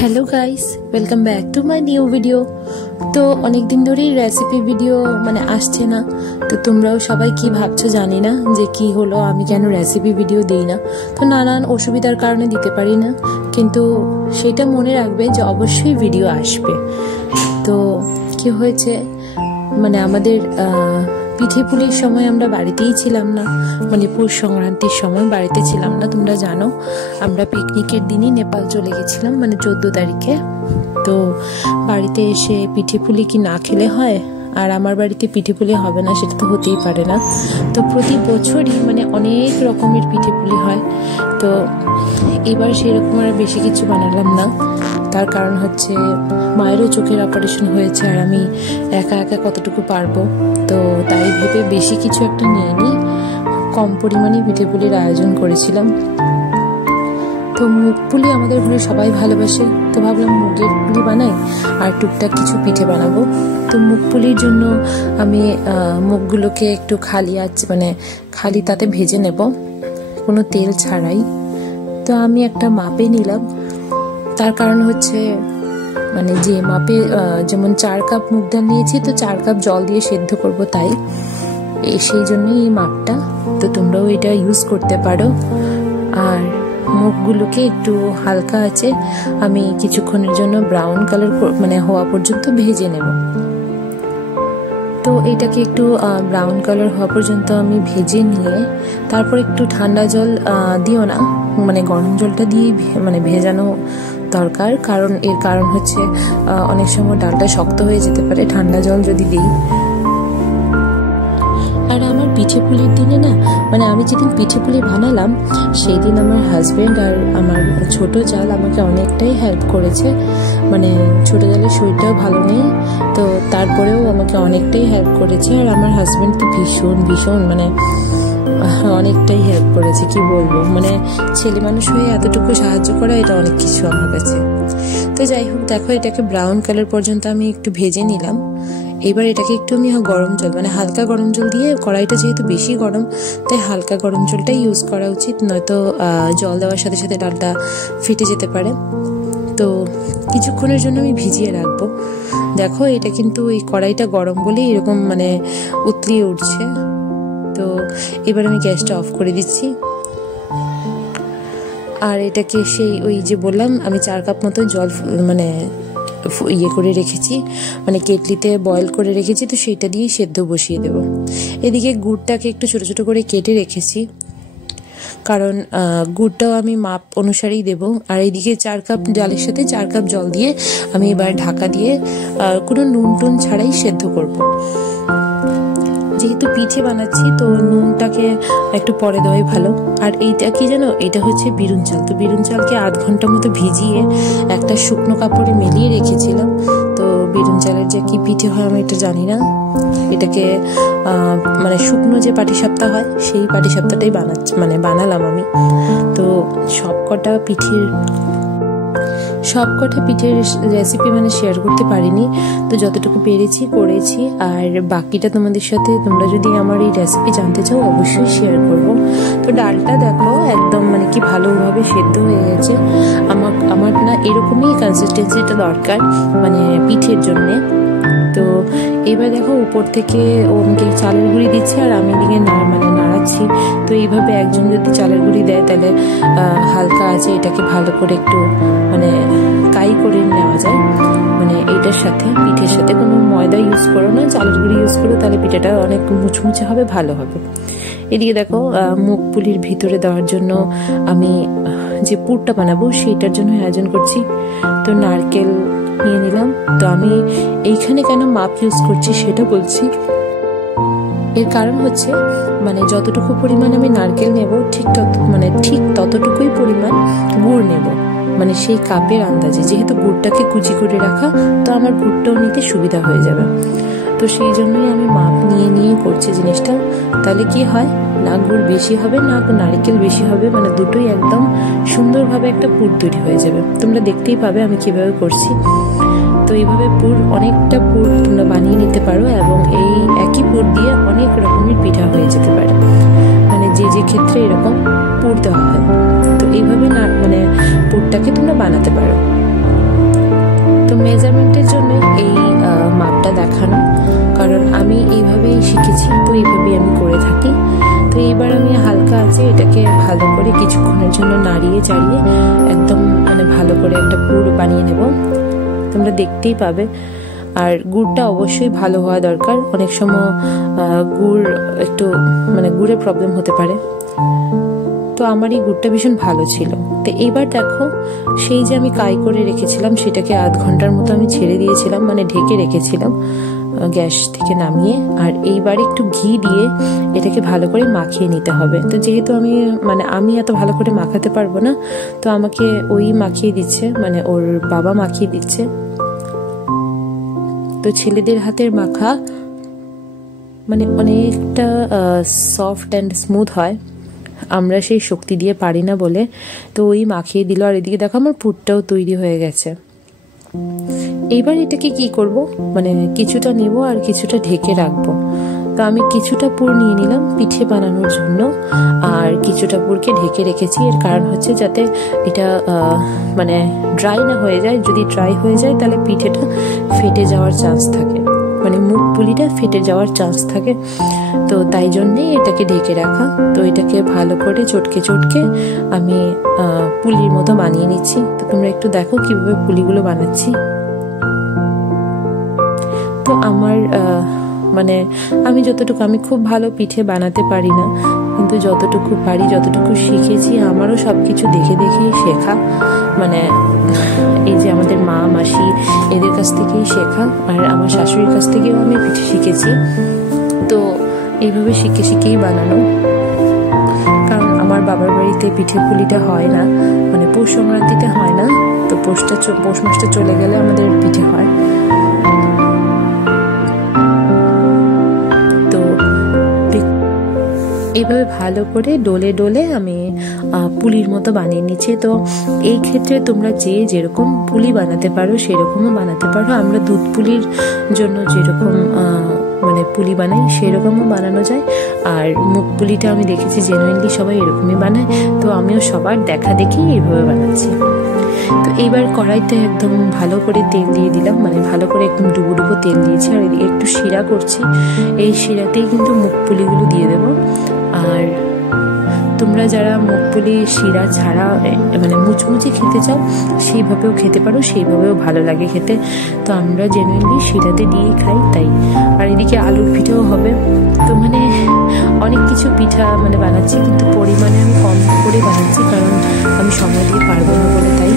Hello guys, welcome back to my new video. তো অনেক দিন ধরেই রেসিপি ভিডিও আসছে না। তো তোমরাও সবাই কি ভাবছো জানি না, যে কি হলো আমি কেন রেসিপি ভিডিও দিই না। তো নানান অসুবিধার কারণে দিতে পারি না, কিন্তু সেটা মনে রাখবে যে অবশ্যই ভিডিও আসবে। তো কি হয়েছে, আমাদের পিঠে পুলির সময় আমরা বাড়িতেই ছিলাম না, পৌষ সংক্রান্তির সময় বাড়িতে ছিলাম না। তোমরা জানো আমরা পিকনিকের দিনই নেপাল চলে গেছিলাম, 14 তারিখে। তো বাড়িতে এসে পিঠে পুলি কি না খেলে হয়? আর আমার বাড়িতে পিঠে পুলি হবে না সেটা তো হতেই পারে না। তো প্রতি বছরই অনেক রকমের পিঠে পুলি হয়। তো এবার সেরকম আর বেশি কিছু বানালাম না। তার কারণ হচ্ছে মায়েরও চোখের অপারেশন হয়েছে, আর আমি একা একা কতটুকু পারবো। তো তাই ভেবে বেশি কিছু একটা নিয়ে নিই, কম পরিমাণে পিঠে পুলির আয়োজন করেছিলাম। তো মুগ পুলি আমাদের ঘরে সবাই ভালোবাসে, তো ভাবলাম মুগের পুলি বানাই আর টুকটাক কিছু পিঠে বানাবো। তো মুগ পুলির জন্য আমি মুগগুলোকে একটু খালি তাতে ভেজে নেব, কোনো তেল ছাড়াই। তো আমি একটা মাপে নিলাম, তার কারণ হচ্ছে যে মাপে যেমন 4 কাপ মুগ ডাল নিয়েছি, তো 4 কাপ জল দিয়ে সেদ্ধ করব, তাই সেই জন্যই এই মাপটা। তো তোমরাও এটা ইউজ করতে পারো। আর মুগগুলোকে একটু হালকা আছে আমি কিছুক্ষণের জন্য ব্রাউন কালার হওয়া পর্যন্ত ভেজে নেব। তো এটাকে একটু ব্রাউন কালার হওয়া পর্যন্ত আমি ভেজে নিয়ে তারপর একটু ঠান্ডা জল দিও না, গরম জলটা দিয়ে ভেজানো দরকার। এর কারণ হচ্ছে অনেক সময় ডালটা শক্ত হয়ে যেতে পারে ঠান্ডা জল যদি দিই। আর আমার পিঠে পুলির দিনে না, আমি যেদিন পিঠে পুলি বানালাম সেই দিন আমার হাজবেন্ড আর আমার ছোট জাল আমাকে অনেকটাই হেল্প করেছে। ছোট জালের শরীরটাও ভালো নেই, তো তারপরেও আমাকে অনেকটাই হেল্প করেছে। আর আমার হাজবেন্ড তো ভীষণ অনেকটাই হেল্প করেছে, কি বলবো। ছেলে মানুষ হয়ে এতটুকু সাহায্য করা, এটা অনেক কিছু আমার কাছে। তো যাই হোক, দেখো এটাকে ব্রাউন কালার পর্যন্ত আমি একটু ভেজে নিলাম। এবার এটাকে একটু আমি গরম জল হালকা গরম জল দিয়ে, কড়াইটা যেহেতু বেশি গরম তাই হালকা গরম জলটাই ইউজ করা উচিত, নয়তো জল দেওয়ার সাথে সাথে ডালটা ফেটে যেতে পারে। তো কিছুক্ষণের জন্য আমি ভিজিয়ে রাখবো। দেখো এটা কিন্তু এই কড়াইটা গরম বলেই এরকম উতলিয়ে উঠছে। তো এবার আমি গ্যাসটা অফ করে দিচ্ছি। আর এটাকে ওই যে বললাম আমি 4 কাপ মতো জল করে রেখেছি, কেটলিতে বয়েল করে রেখেছি, তো সেইটা দিয়ে সেদ্ধ বসিয়ে দেব। এদিকে গুড়টাকে একটু ছোট ছোট করে কেটে রেখেছি, কারণ গুড়টাও আমি মাপ অনুসারেই দেব। আর এইদিকে 4 কাপ ডালের সাথে 4 কাপ জল দিয়ে আমি এবার ঢাকা দিয়ে কোনো নুন টুন ছাড়াই সেদ্ধ করব। যেহেতু পিঠে বানাচ্ছি, তো নুনটাকে একটু পরে দেওয়াই ভালো। আর এইটা কি জানো, এটা হচ্ছে বিরুন চাল। তো বিরুন চালকে 8 ঘন্টা মতো ভিজিয়ে একটা শুকনো কাপড়ে মেলিয়ে রেখেছিলাম। তো বিরুন চালের যে কি পিঠে হয় আমি এটা জানি না। এটাকে শুকনো যে পাটিসাপটা হয় সেই পাটিসাপটাটাই বানালাম আমি। তো সবকটা পিঠের রেসিপি শেয়ার করতে পারিনি, তো যতটুকু পেরেছি করেছি। আর বাকিটা তোমাদের সাথে, তোমরা যদি আমার এই রেসিপি জানতে চাও অবশ্যই শেয়ার করব। তো ডালটা দেখো একদম কি ভালোভাবে সেদ্ধ হয়ে গেছে। আমার না এরকমই কনসিস্টেন্সিটা দরকার পিঠের জন্যে। তো এবার দেখো উপর থেকে ওকে চালের গুঁড়ি দিচ্ছে, আর আমি এদিকে নাড়াচ্ছি। তো এইভাবে একজন যদি চালের গুঁড়ি দেয় তাহলে হালকা আছে এটাকে ভালো করে একটু কাই করে নেওয়া যায়। এইটার সাথে পিঠের সাথে কোনো ময়দা ইউজ করো না, চালের গুঁড়ি ইউজ করো, তাহলে পিঠাটা অনেক মুচমুচে হবে, ভালো হবে। এদিকে দেখো মুগ পুলির ভিতরে দেওয়ার জন্য আমি যে পুরটা বানাবো সেইটার জন্য আয়োজন করছি। তো নারকেল নিয়ে নিলাম। তো আমি এইখানে কেন মাপ ইউজ করছি সেটা বলছি। এর কারণ হচ্ছে যতটুকু পরিমাণ আমি নারকেল নেব ঠিক ততটুকুই পরিমাণ গুড় নেব, সেই কাপের আন্দাজে। যেহেতু গুড়টাকে কুচি করে রাখা, তো আমার গুড়টাও নিতে সুবিধা হয়ে যাবে। তো সেই জন্যই আমি মাপ নিয়ে করছি জিনিসটা। তাহলে কি হয়, না গুড় বেশি হবে না নারকেল বেশি হবে, দুটোই একদম সুন্দরভাবে একটা পুর তৈরি হয়ে যাবে। তোমরা দেখতেই পাবে আমি কিভাবে করছি। তো এইভাবে অনেকটা পুর তোমরা বানিয়ে নিতে পারো, এবং এই একই পুর দিয়ে অনেক রকমের পিঠা হয়ে যেতে পারে, যে ক্ষেত্রে এরকম পুর দেওয়া হয়। তো এইভাবে পুরটাকে তোমরা বানাতে পারো। মেজারমেন্টের জন্য এই মাপটা দেখানো, কারণ আমি এইভাবেই শিখেছি, তো এইভাবেই আমি করে থাকি। তো এইবার আমি হালকা আছে এটাকে ভালো করে কিছুক্ষণের জন্য নাড়িয়ে চাড়িয়ে একদম মানে ভালো করে একটা পুর বানিয়ে নেব, তোমরা দেখতেই পাবে। আর গুড়টা অবশ্যই ভালো হওয়া দরকার, অনেক সময় গুড় একটু মানে গুড়ের প্রবলেম হতে পারে। তো আমার এই গুড়টা ভীষণ ভালো ছিল। তো এইবার দেখো সেই যে আমি কাই করে রেখেছিলাম সেটাকে আধ ঘন্টার মতো আমি ছেড়ে দিয়েছিলাম, মানে ঢেকে রেখেছিলাম গ্যাস থেকে নামিয়ে। আর এইবার একটু ঘি দিয়ে এটাকে ভালো করে মাখিয়ে নিতে হবে। তো যেহেতু আমি এত ভালো করে মাখাতে পারবো না, তো আমাকে ওই মাখিয়ে দিচ্ছে, মানে ওর বাবা মাখিয়ে দিচ্ছে। তো ছেলেদের হাতের মাখা মানে অনেকটা সফট অ্যান্ড স্মুথ হয়, আমরা সেই শক্তি দিয়ে পারি না বলে। তো ওই মাখিয়ে দিল। আর এদিকে দেখো আমার পুরটাও তৈরি হয়ে গেছে। এইবার এটাকে কি করব, মানে কিছুটা নেব আর কিছুটা ঢেকে রাখবো। তো আমি কিছুটা পুর নিয়ে নিলাম পিঠে বানানোর জন্য, আর কিছুটা পুরকে ঢেকে রেখেছি। এর কারণ হচ্ছে যাতে এটা মানে ড্রাই না হয়ে যায়। যদি ড্রাই হয়ে যায় তাহলে পিঠেটা ফেটে যাওয়ার চান্স থাকে, মানে মুখ পুলিটা ফেটে যাওয়ার চান্স থাকে। তো তাই জন্যেই এটাকে ঢেকে রাখা। তো এটাকে ভালো করে চটকে চটকে আমি পুলির মতো বানিয়ে নিচ্ছি। তো তোমরা একটু দেখো কিভাবে পুলিগুলো বানাচ্ছি। তো আমার মানে আমি যতটুকু, আমি খুব ভালো পিঠে বানাতে পারি না, কিন্তু যতটুকু পারি, যতটুকু শিখেছি, আমারও সব কিছু দেখে দেখেই শেখা। মানে এই যে আমাদের মা মাসি এদের কাছ থেকেই শেখা, আর আমার শাশুড়ির কাছ থেকেও আমি পিঠে শিখেছি। তো এইভাবে শিখে শিখেই বানানো। কারণ আমার বাবার বাড়িতে পিঠে পুলিটা হয় না, মানে পৌষ সংক্রান্তিতে হয় না। তো পৌষ মাসটা চলে গেলে আমাদের পিঠে হয়। এইভাবে ভালো করে ডলে ডলে আমি পুলির মতো বানিয়ে নিচ্ছি। তো এই ক্ষেত্রে তোমরা যেরকম পুলি বানাতে পারো সেরকমও বানাতে পারো। আমরা দুধ পুলির জন্য যেরকম মানে পুলি বানাই সেরকমও বানানো যায়। আর মুখ পুলিটা আমি দেখেছি জেনুইনলি সবাই এরকমই বানায়। তো আমিও সবার দেখা দেখি এইভাবে বানাচ্ছি। তো এইবার কড়াইতে একদম ভালো করে তেল দিয়ে দিলাম, মানে ভালো করে একদম ডুবো ডুবো তেল দিয়েছি। আর এদিকে একটু শিরা করছি, এই শিরাতেই কিন্তু মুখ পুলিগুলো দিয়ে দেবো। আর তোমরা যারা মুখপুলি শিরা ছাড়া মানে মুচমুচি খেতে চাও সেইভাবেও খেতে পারো, সেইভাবেও ভালো লাগে খেতে। তো আমরা জেনুইনলি শিরাতে দিয়ে খাই তাই। আর এদিকে আলুর পিঠাও হবে। তো মানে অনেক কিছু পিঠা মানে বানাচ্ছি, কিন্তু পরিমাণে আমি কম করে বানাচ্ছি, কারণ আমি সময় দিয়ে পারবো না বলে তাই।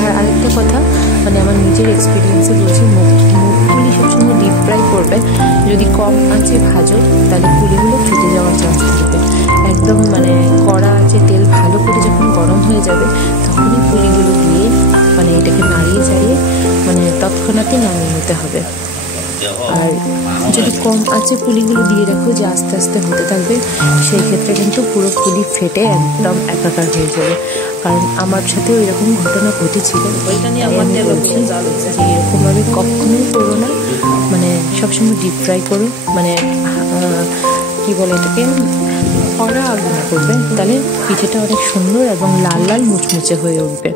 আর আরেকটা কথা, মানে আমার নিজের এক্সপিরিয়েন্সে বলছি, মুখপুলি সবসময় ডিপ ফ্রাই করবে। যদি কম আঁচে ভাজো তাহলে পুলিগুলো ফেটে যাওয়ার চান্স থাকবে। একদম মানে কড়া আঁচে তেল ভালো করে যখন গরম হয়ে যাবে তখনই পুলিগুলো দিয়ে মানে এটাকে নাড়িয়ে চাড়িয়ে মানে তৎক্ষণাৎই নামিয়ে নিতে হবে। আর যদি কম আঁচে পুলিগুলো দিয়ে রাখো যে আস্তে আস্তে হতে থাকবে, সেই ক্ষেত্রে কিন্তু পুরো পুলি ফেটে একদম একাকার হয়ে যাবে। কারণ আমার সাথেও এরকম ঘটনা ঘটেছিল। এরকমভাবে কখনোই করো না, মানে সবসময় ডিপ ফ্রাই করো, মানে কি বলে এটাকে কড়া আগুনে করবে, তাহলে পিঠেটা অনেক সুন্দর এবং লাল লাল মুচমুচে হয়ে উঠবে।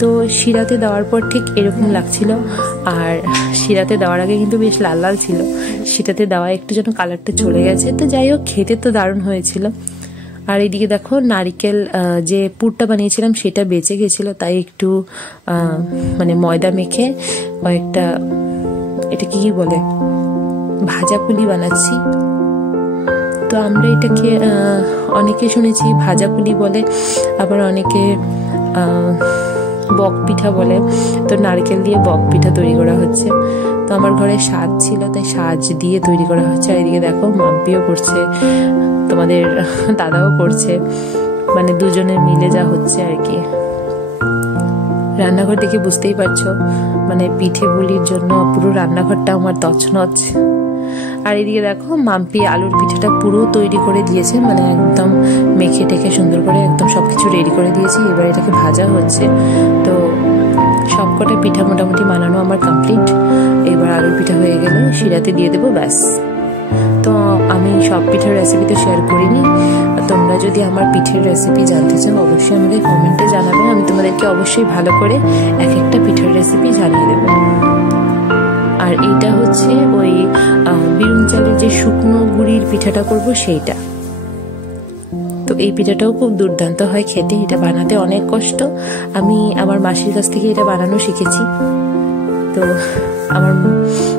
তো শিরাতে দেওয়ার পর ঠিক এরকম লাগছিল। আর শিরাতে দেওয়ার আগে কিন্তু বেশ লাল লাল ছিল, শিরাতে দেওয়া একটু যেন কালারটা চলে গেছে। তো যাই হোক, খেতে তো দারুণ হয়েছিল। আর এদিকে দেখো নারিকেল যে পুরটা বানিয়েছিলাম সেটা বেঁচে গেছিলো, তাই একটু মানে ময়দা মেখে কয়েকটা এটাকে কি বলে ভাজা পুলি বানাচ্ছি। তো আমরা এটাকে অনেকে শুনেছি ভাজা পুলি বলে, আবার অনেকে বক পিঠা বলে। তো নারকেল দিয়ে বক পিঠা তৈরি করা হচ্ছে। তো আমার ঘরে সাজ ছিল, তাই সাজ দিয়ে তৈরি করা হচ্ছে। আর এদিকে দেখো মাম্পিও করছে, তোমাদের দাদাও করছে, মানে দুজনের মিলে যা হচ্ছে আর কি। রান্নাঘর দেখে বুঝতেই পারছো, মানে পিঠে পুলির জন্য পুরো রান্নাঘরটা আমার তছনছ। আর এদিকে দেখো মাম্পি আলুর পিঠাটা পুরো তৈরি করে দিয়েছে, মানে একদম মেখে টেখে সুন্দর করে একদম সবকিছু রেডি করে দিয়েছে। এবার এটাকে ভাজা হচ্ছে। তো সবকটা পিঠা মোটামুটি বানানো আমার কমপ্লিট। এবার আলুর পিঠা হয়ে গেলে শিরাতে দিয়ে দেবো, ব্যাস। তো আমি সব পিঠার রেসিপি তো শেয়ার করিনি। তোমরা যদি আমার পিঠের রেসিপি জানতে চাও অবশ্যই আমাকে কমেন্টে জানাবে, আমি তোমাদের তোমাদেরকে অবশ্যই ভালো করে এক একটা পিঠার রেসিপি জানিয়ে দেবো। আর এইটা হচ্ছে ওই বিরুন চালের যে শুকনো গুড়ির পিঠাটা করব সেইটা। তো এই পিঠাটাও খুব দুর্দান্ত হয় খেতে, এটা বানাতে অনেক কষ্ট। আমি আমার মাসির কাছ থেকে এটা বানানো শিখেছি। তো আমার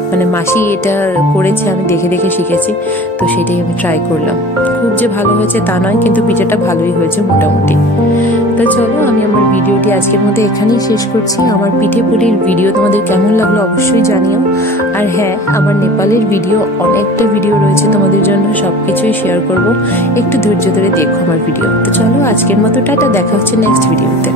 মানে মাসি এটা করেছে, আমি দেখে দেখে শিখেছি, তো সেটাই আমি ট্রাই করলাম। খুব যে ভালো হয়েছে তা নয়, কিন্তু পিঠাটা ভালোই হয়েছে মোটামুটি। তো চলো আমি আমার ভিডিওটি আজকের মধ্যে এখানেই শেষ করছি। আমার পিঠে পুলির ভিডিও তোমাদের কেমন লাগলো অবশ্যই জানিও। আর হ্যাঁ, আমার নেপালের ভিডিও অনেকটা ভিডিও রয়েছে তোমাদের জন্য, সবকিছুই শেয়ার করব, একটু ধৈর্য ধরে দেখো আমার ভিডিও। তো চলো আজকের মতো টাটা, দেখা হচ্ছে নেক্সট ভিডিওতে।